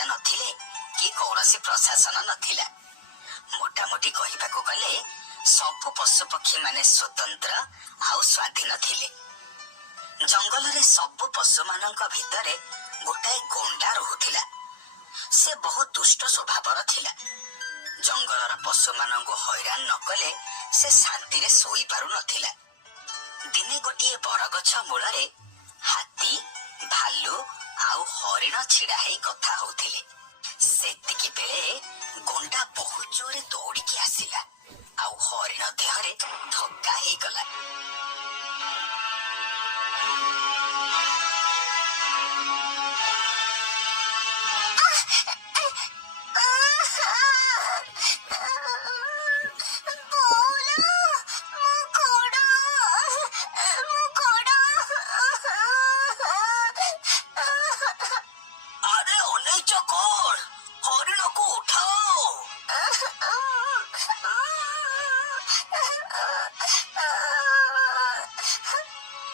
ରାଜା ନଥିଲେ କି କୌଣସି ପ୍ରଶାସନ ନଥିଲା। ମୋଟାମୋଟି କହିବାକୁ ଗଲେ ସବୁ ପଶୁପକ୍ଷୀ ମାନେ ସ୍ୱତନ୍ତ୍ର ଆଉ ସ୍ୱାଧୀନ ଥିଲେ। ଜଙ୍ଗଲରେ ସବୁ ପଶୁମାନଙ୍କ ଭିତରେ ଗୋଟାଏ ଗଣ୍ଡା ରହୁଥିଲା। ସେ ବହୁତ ଦୁଷ୍ଟ ସ୍ୱଭାବର ଥିଲା। ଜଙ୍ଗଲର ପଶୁମାନଙ୍କୁ ହଇରାଣ ନ କଲେ ସେ ଶାନ୍ତିରେ ଶୋଇପାରୁନଥିଲା। ଦିନେ ଗୋଟିଏ ବରଗଛ ମୂଳରେ ହାତୀ, ଭାଲୁ ଆଉ ହରିଣ ଛିଡା ହେଇ କଥା ହଉଥିଲେ। ସେତିକି ବେଳେ ଗଣ୍ଡା ବହୁତ ଜୋରେ ଦୌଡ଼ିକି ଆସିଲା ଆଉ ହରିଣ ଦେହରେ ଧକ୍କା ହେଇଗଲା। ଆରେ ଅନେଇଛ କଣ? ହରିଣକୁ ଉଠାଅ।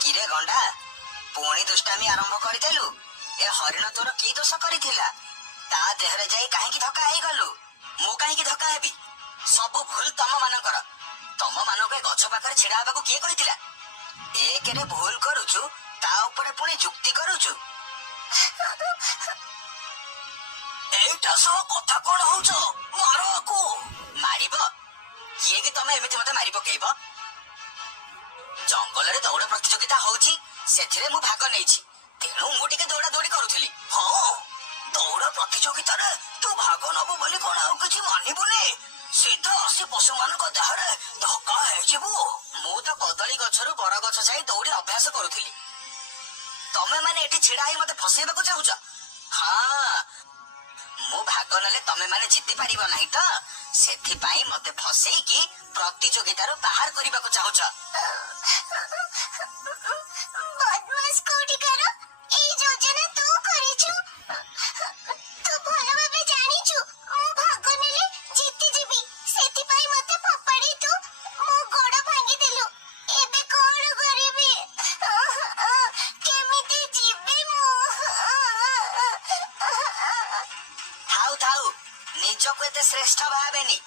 କିରେ ଗଣ୍ଡା, ପୁଣି ଦୁଷ୍ଟାମି ଆରମ୍ଭ କରିଦେଲୁ? ଏ ହରିଣ ତୋର କି ଦୋଷ କରିଥିଲା? ତା ଦେହରେ ଯାଇ କାହିଁକି ଧକ୍କା ହେଇଗଲୁ? ମୁଁ କାହିଁକି ଧକ୍କା ହେବି? ସବୁ ଭୁଲ ତମ ମାନଙ୍କର। ତମ ମାନଙ୍କୁ ଏ ଗଛ ପାଖରେ ଛିଡା ହେବାକୁ କିଏ କହିଥିଲା? ଏକରେ ଭୁଲ କରୁଛୁ, ତା ଉପରେ ପୁଣି ଯୁକ୍ତି କରୁଛୁ। ଏଇଟା ସହ କଥା କଣ ହଉଛ? ମାର ଆକୁ। ମାରିବ? କିଏ କି ତମେ ଏମିତି ମତେ ମାରି ପକେଇବ? ଜଙ୍ଗଲରେ ଦୌଡ଼ ପ୍ରତିଯୋଗିତା ହଉଛି, ସେଥିରେ ମୁଁ ଭାଗ ନେଇଛି, ତେଣୁ ମୁଁ ଟିକେ ଦୌଡ଼ା ଦୌଡ଼ି କରୁଥିଲି। ହଁ, ଦୌଡ଼ ପ୍ରତିଯୋଗିତାରେ ତୁ ଭାଗ ନବୁ ବୋଲି କଣ ଆଉ କିଛି ମାନିବୁନି? ସିଧା ଆସି ପଶୁମାନଙ୍କ ଦେହରେ ଧକ୍କା ହେଇଯିବୁ। ମୁଁ ତ କଦଳୀ ଗଛରୁ ବର ଗଛ ଯାଇ ଦୌଡ଼ି ଅଭ୍ୟାସ କରୁଥିଲି। ତମେ ମାନେ ଏଠି ଛିଡା ହେଇ ମତେ ଫସେଇବାକୁ ଚାହୁଁଛ? ହଁ, ମୁଁ ଭାଗ ନେଲେ ତମେ ମାନେ ଜିତି ପାରିବ ନାହିଁ ତ, ସେଥିପାଇଁ ମତେ ଫସେଇକି ପ୍ରତିଯୋଗିତାରୁ ବାହାର କରିବାକୁ ଚାହୁଁଛ। ବଦମାସ କୋଉଠିକାର? ଏଇ ଯୋଜନା ତୁ କରିଛୁ? ତୁ ଭଲ ଭାବେ ଜାଣିଛୁ ମୁଁ ଭାଗ ନେଲେ ଜିତିଯିବି, ସେଥିପାଇଁ ମତେ ଫୋପାଡ଼ି ତୁ ମୋ ଗୋଡ଼ ଭାଙ୍ଗିଦେଲୁ। ଏବେ କଣ କରିବି? କେମିତି ଯିବି ମୁଁ? ଥାଉ ଥାଉ, ନିଜକୁ ଏତେ ଶ୍ରେଷ୍ଠ ଭାବେନି।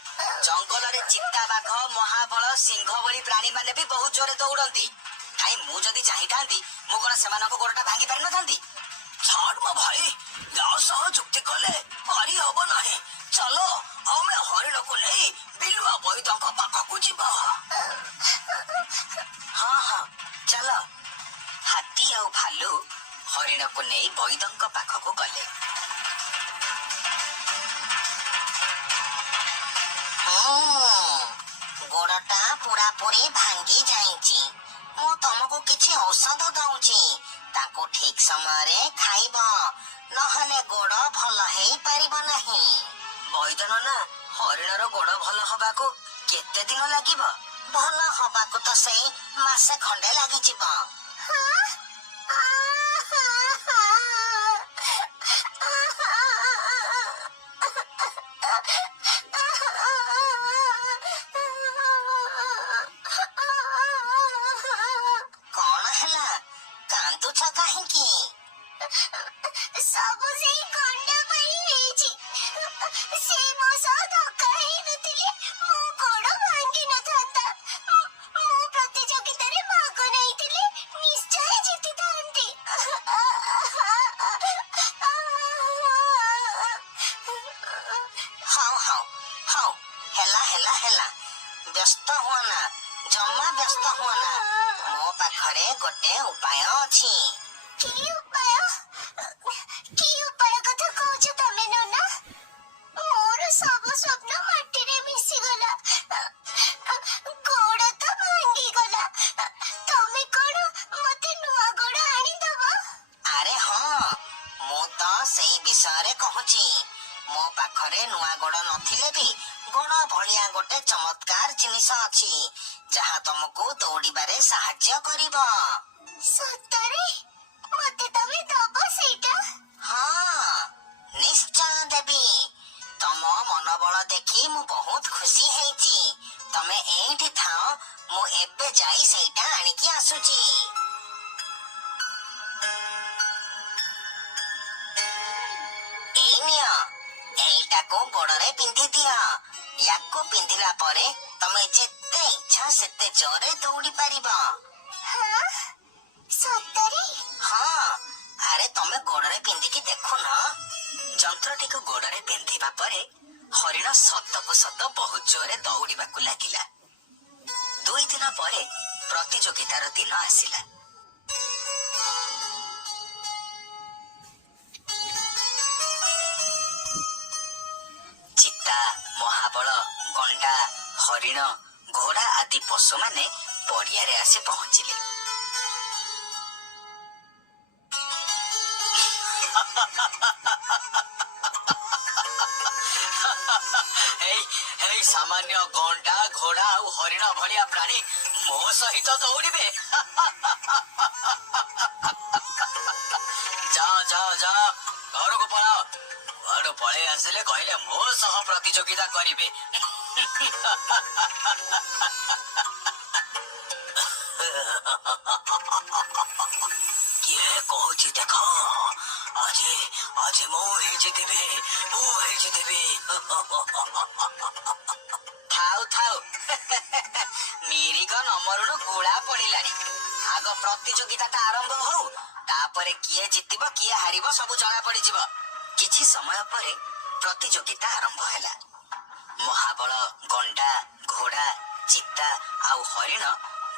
ଜଙ୍ଗଲରେ ଚିତା ବାଘ, ମହାବଳ, ସିଂହ ଭଳି ପ୍ରାଣୀ ମାନେ ବି ବହୁତ ଜୋରେ ଦୌଡନ୍ତି। କାଇଁ ମୁଁ ଯଦି ଚାହିଁଥାନ୍ତି ମୁଁ କଣ ସେମାନଙ୍କ ଗୋଡଟା ଭାଙ୍ଗି ପାରିନଥାନ୍ତି? ଛାଡ ମୋ ଭାଇ, ୟା ସହ ଯୁକ୍ତି କଲେ ପାରି ହବ ନାହିଁ। ଚାଲ ଆମେ ହରିଣକୁ ନେଇ ବିଲୁଆ ବୈଦଙ୍କ ପାଖକୁ ଯିବା। ହଁ ହଁ, ଚାଲ। ହାତୀ ଆଉ ଭାଲୁ ହରିଣକୁ ନେଇ ବୈଦଙ୍କ ପାଖକୁ ଗଲେ। ଗୋଡଟା ପୁରାପୁରି ଭାଙ୍ଗି ଯାଇଛି। ମୁଁ ତମକୁ କିଛି ଔଷଧ ଦଉଛି, ତାକୁ ଠିକ ସମୟରେ ଖାଇବ, ନହେଲେ ଗୋଡ ଭଲ ହେଇପାରିବ ନାହିଁ। ବୈଦ ନନା, ହରିଣର ଗୋଡ ଭଲ ହବାକୁ କେତେ ଦିନ ଲାଗିବ? ଭଲ ହବାକୁ ତ ସେଇ ମାସେ ଖଣ୍ଡେ ଲାଗିଯିବ। କଣ ହେଲା? କାନ୍ଦୁଛ କାହିଁକି? ସବୁ ସେଇ ଗଣ୍ଡା ପାଇଁ ହେଇଛି। ସେ ମୋ ସହ ଧକ୍କା ହେଇନଥିଲେ ମୋ ଗୋଡ ଭାଙ୍ଗି ନଥାନ୍ତା। ମୁଁ ପ୍ରତିଯୋଗିତାରେ ଭାଗ ନେଇଥିଲି, ନିଶ୍ଚୟ ଜିତିଥାନ୍ତି। ହଉ ହଉ ହଉ, ହେଲା ହେଲା ହେଲା, ବ୍ୟସ୍ତ ହୁଅ ନା, ଜମା ବ୍ୟସ୍ତ ହୁଅ ନା। ମୋ ପାଖରେ ଗୋଟେ ଉପାୟ ଅଛି। କି ଉପାୟ? କି ଉପାୟ କଥା କହୁଛ ତମେ ନନା? ମୋର ସବୁ ସ୍ୱପ୍ନ ମାଟିରେ ମିଶିଗଲା, ଗୋଡ ତ ଭାଙ୍ଗିଗଲା। ତମେ କଣ ମତେ ନୂଆ ଗୋଡ ଆଣିଦବ? ଆରେ ହଁ, ମୁଁ ତ ସେଇ ବିଷୟରେ କହୁଛି। ମୋ ପାଖରେ ନୂଆ ଗୋଡ ନଥିଲେ ବି ଗୋଡ ଭଳିଆ ଗୋଟେ ଚମତ୍କାର ଜିନିଷ ଅଛି, ଯାହା ତମକୁ ଦୌଡ଼ିବାରେ ସାହାଯ୍ୟ କରିବ। ସତରେ? ମତେ ତମେ ଦବ ସେଇଟା? ହଁ, ନିଶ୍ଚୟ ଦେବି। ତମ ମନୋବଳ ଦେଖି ମୁଁ ବହୁତ ଖୁସି ହେଇଛି। ତମେ ଏଇଠି ଥାଅ, ମୁଁ ଏବେ ଯାଇ ସେଇଟା ଆଣିକି ଆସୁଛି। ଏଇ ନିଅ, ଏଇଟାକୁ ଗୋଡରେ ପିନ୍ଧି ଦିଅ। ୟାକୁ ପିନ୍ଧିଲା ପରେ ତମେ ଯେତେ ଇଚ୍ଛା ସେତେ ଜୋରେ ଦୌଡ଼ି ପାରିବ। ସତରେ? ହଁ, ଆରେ ତମେ ଗୋଡରେ ପିନ୍ଧିକି ଦେଖୁନ। ଯନ୍ତ୍ରଟିକୁ ଗୋଡରେ ପିନ୍ଧିବା ପରେ ହରିଣ ସତକୁ ସତ ବହୁତ ଜୋରେ ଦୌଡ଼ିବାକୁ ଲାଗିଲା। 2 ଦିନ ପରେ ପ୍ରତିଯୋଗିତାର ଦିନ ଆସିଲା। ଚିତା, ମହାବଳ, ଗଣ୍ଡା, ହରିଣ, ଘୋଡା ଆଦି ପଶୁମାନେ ପଡିଆରେ ଆସି ପହଞ୍ଚିଲେ। ଏଇ ସାମାନ୍ୟ ଗଣ୍ଡା, ଘୋଡା ଆଉ ହରିଣ ଭଳିଆ ପ୍ରାଣୀ ମୋ ସହିତ ଦୌଡ଼ିବେ? ଯା ଘରକୁ ପଳାଅ। ଘରୁ ପଳେଇ ଆସିଲେ କହିଲେ ମୋ ସହ ପ୍ରତିଯୋଗିତା କରିବେ। କିଏ କହୁଛି ଦେଖ, ଆଜି ମୁଁ ହିଁ ଜିତିବି। ଥାଉ ମିରିଗ ନମରୁଣୁ ଗୁଳା ପଡିଲାଣି। ଆଗ ପ୍ରତିଯୋଗିତାଟା ଆରମ୍ଭ ହଉ, ତାପରେ କିଏ ଜିତିବ କିଏ ହାରିବ ସବୁ ଜଣା ପଡିଯିବ। କିଛି ସମୟ ପରେ ପ୍ରତିଯୋଗିତା ଆରମ୍ଭ ହେଲା। ମହାବଳ, ଗଣ୍ଡା, ଘୋଡା, ଚିତା ଆଉ ହରିଣ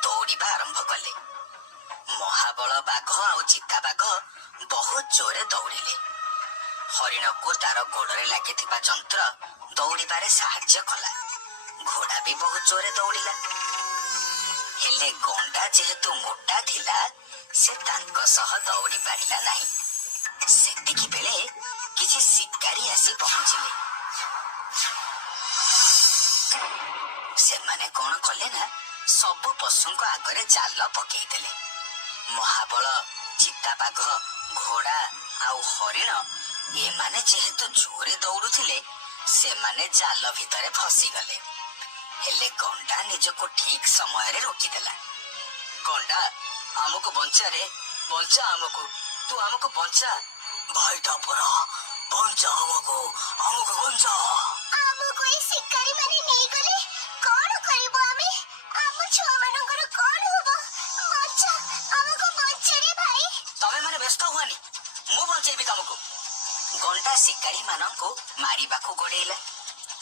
ଦୌଡ଼ିବା ଆରମ୍ଭ କଲେ। ମହାବଳ ବାଘ ଆଉ ଚିତା ବାଘ ବହୁତ ଜୋରେ ଦୌଡ଼ିଲେ। ହରିଣକୁ ତାର ଗୋଡରେ ଲାଗିଥିବା ଯନ୍ତ୍ର ଦୌଡ଼ିବାରେ ସାହାଯ୍ୟ କଲା। ଘୋଡା ବି ବହୁତ ଜୋରେ ଦୌଡ଼ିଲା। ହେଲେ ଗଣ୍ଡା ଯେହେତୁ ମୋଟା ଥିଲା, ସେ ତାଙ୍କ ସହ ଦୌଡ଼ି ପାରିଲା ନାହିଁ। ସେତିକି ବେଳେ କିଛି ଶିକାରୀ ଆସି ପହଞ୍ଚିଲେ। ସେମାନେ କଣ କଲେ ନା, ସବୁ ପଶୁଙ୍କ ଆଗରେ ଜାଲ ପକେଇଦେଲେ। ମହାବଳ, ଚିତାବାଘ, ଘୋଡା ଆଉ ହରିଣ ଏମାନେ ଯେହେତୁ ଜୋରେ ଦୌଡୁଥିଲେ, ସେମାନେ ଜାଲ ଭିତରେ ଫସିଗଲେ। ହେଲେ ଗଣ୍ଡା ନିଜକୁ ଠିକ ସମୟରେ ରୋକିଦେଲା। ଗଣ୍ଡା, ଆମକୁ ବଞ୍ଚାରେ, ବଞ୍ଚା ଆମକୁ, ତୁ ଆମକୁ ବଞ୍ଚା। ଭାଇଟା ପରା, ବଞ୍ଚା ଆମକୁ ବଞ୍ଚା। ଆମକୁ ଏଇ ଶିକାରୀ ମାନେ ନେଇଗଲେ କଣ କରିବୁ ଆମେ? ଆମ ଛୁଆମାନଙ୍କର କଣ ହବ? ବଞ୍ଚା, ଆମକୁ ବଞ୍ଚାରେ ଭାଇ। ତମେ ମାନେ ବ୍ୟସ୍ତ ହୁଅନି, ମୁଁ ବଞ୍ଚେଇବି ତମକୁ। ଗଣ୍ଡା ଶିକାରୀ ମାନଙ୍କୁ ମାରିବାକୁ ଗୋଡେଇଲା।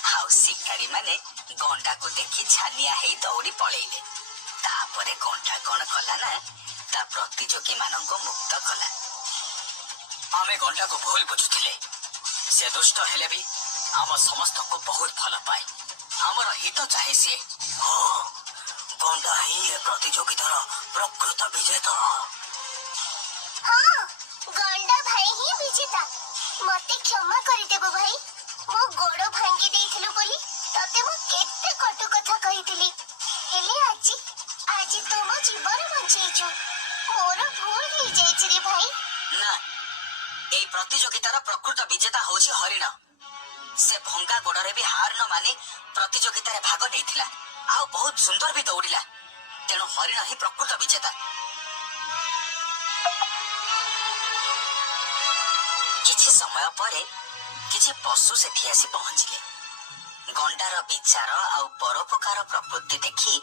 ଆଉ ଶିକାରୀ ମାନେ ଗଣ୍ଡାକୁ ଦେଖି ଛାନିଆ ହେଇ ଦୌଡ଼ି ପଳେଇଲେ। ତାପରେ ଗଣ୍ଡା କଣ କଲା ନା, ତା ପ୍ରତିଯୋଗୀ ମାନଙ୍କୁ ମୁକ୍ତ କଲା। ଆମେ ଗଣ୍ଡାକୁ ଭୁଲ ବୁଝୁଥିଲେ। ସେ ଦୁଷ୍ଟ ହେଲେ ବି ଆମ ସମସ୍ତଙ୍କୁ ବହୁତ ଭଲ ପାଏ। ଆମର ହିତ ଚାହେଁ ସିଏ। ଗଣ୍ଡା ହିଁ ଏ ପ୍ରତିଯୋଗିତାର ପ୍ରକୃତ ବିଜେତା। ହଁ, ଗଣ୍ଡା ଭାଇ ହିଁ ବିଜେତା। ମତେ କ୍ଷମା କରିଦେବ ଭାଇ। ମୋ ଗୋଡ ଭାଙ୍ଗି ଦେଇଥିଲୁ ବୋଲି ତତେ ମୁଁ କେତେ କଟୁ କଥା କହିଥିଲି। ହେଲେ ଆଜି ତୁ ମୋ ଜୀବନ ବଞ୍ଚେଇଛୁ। ମୋର ଭୁଲ ହେଇଯାଇଛି ରେ ଭାଇ। ନା, ଏଇ ପ୍ରତିଯୋଗିତାର ପ୍ରକୃତ ବିଜେତା ହଉଛି ହରିଣ। ସେ ଭଙ୍ଗା ଗୋଡରେ ବି ହାର ନ ମାନି ପ୍ରତିଯୋଗିତାରେ ଭାଗ ନେଇଥିଲା, ଆଉ ବହୁତ ସୁନ୍ଦର ବି ଦୌଡ଼ିଲା। ତେଣୁ ହରିଣ ହିଁ ପ୍ରକୃତ ବିଜେତା। କିଛି ସମୟ ପରେ କିଛି ପଶୁ ସେଠି ଆସି ପହଞ୍ଚିଲେ। ଗଣ୍ଡାର ବିଚାର ଆଉ ପରୋପକାର ପ୍ରକୃତି ଦେଖି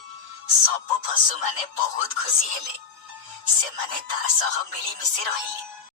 ସବୁ ପଶୁମାନେ ବହୁତ ଖୁସି ହେଲେ। ସେମାନେ ତା ସହ ମିଳିମିଶି ରହିଲେ।